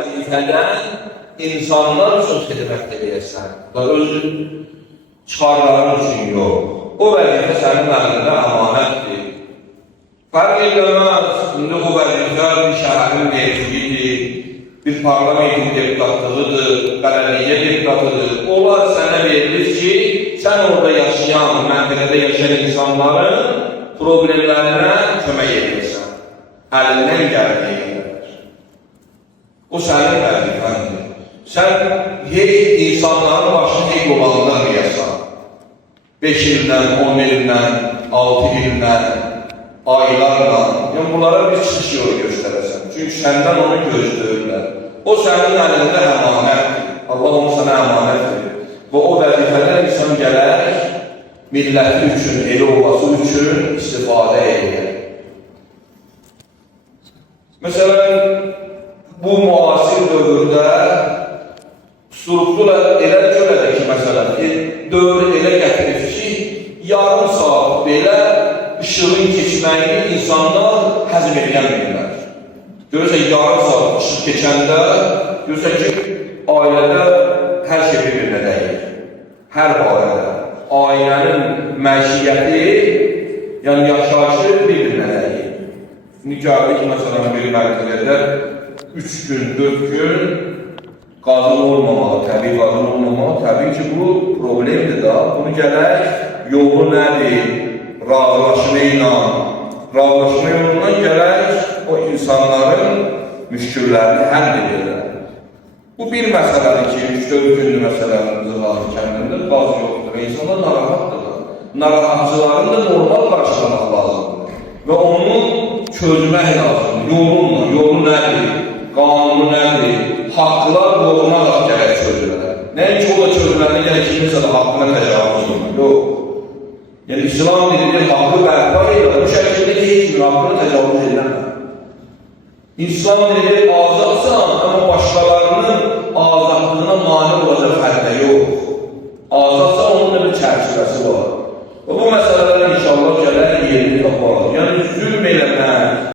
vəzifədən insanlar üçün xidmət edəyəsən. Özün çıxarların üçün yox. O vəzifə sənin əlində əmanətdir. Fərq eləməz, indi o vəzifə bir şəhərin mevzuidir, bir parlamentin deputatlığıdır, bələdiyyə deputatıdır. Onlar sənə verilir ki, sən orada yaşayan, məntəqədə yaşayan insanların problemlərinə kömək edirsən. Əlindən gəldiyi qədər. O sənin vəzifəndir. Sən heç insanların başını heç dolandırmayasan. 5 ildən, 10 ildən, 6 ildən, aylarla, yəni bunlara bir çıxış yolu göstərəsən. Çünki səndən onu gözləyirlər. O sənin əlində əmanətdir. Allah onu sənə əmanət verir. Və o vəzifədən insan gələr, milləti üçün, eli olması üçün istifadə edir. Məsələn, bu müasir dövrdə struktura elə görədir ki, məsələn, dövr elə gətirir ki, yarım saat belə işığın keçməyini insanlar həzm edilənmirlər. Görürsən, yarım saat işıq keçəndə, görürsən ki, ailədə hər şey bir-birinə dəyir. Hər barədə. Ailənin məişiyyəti, yəni yaşayışı bir-birinə dəyir. Nikahlı ki, məsələn, bir mərtəbədə 3 gün, 4 gün qadın olmamalı, təbii qadın olmamalı. Təbii ki, bu problemdir da. Bunu gələk yolu nədir? Razılaşma ilə, razılaşma yolundan gələk o insanların müşküllərini həll edirlər. Bu bir məsələdir ki, 3-4 gündür məsələnin Zıvalı kəndində qaz yoxdur və insanlar narahatdırlar. Narahatçıların da normal qarşılamaq lazımdır və onu çözmək lazımdır. Yolu nədir? Qanunu nədir? Haqqlar qorumaq gərək çözülər. Nəyin ki, o da çözülərini gələk kiminsə də haqqına təcavüz olmaq. Yox. Yəni, İslam dilinin haqqı bərpa edir. Bu şəkildə heç bir haqqına təcavüz ediləmir. İslam dilini azadsan, amma başqalarının azadlığına mani olacaq həddə yox. Azadsa onun da bir çərçivəsi var. Və bu məsələlər inşallah gələr yerini tapar. Yəni, zülm eləmək,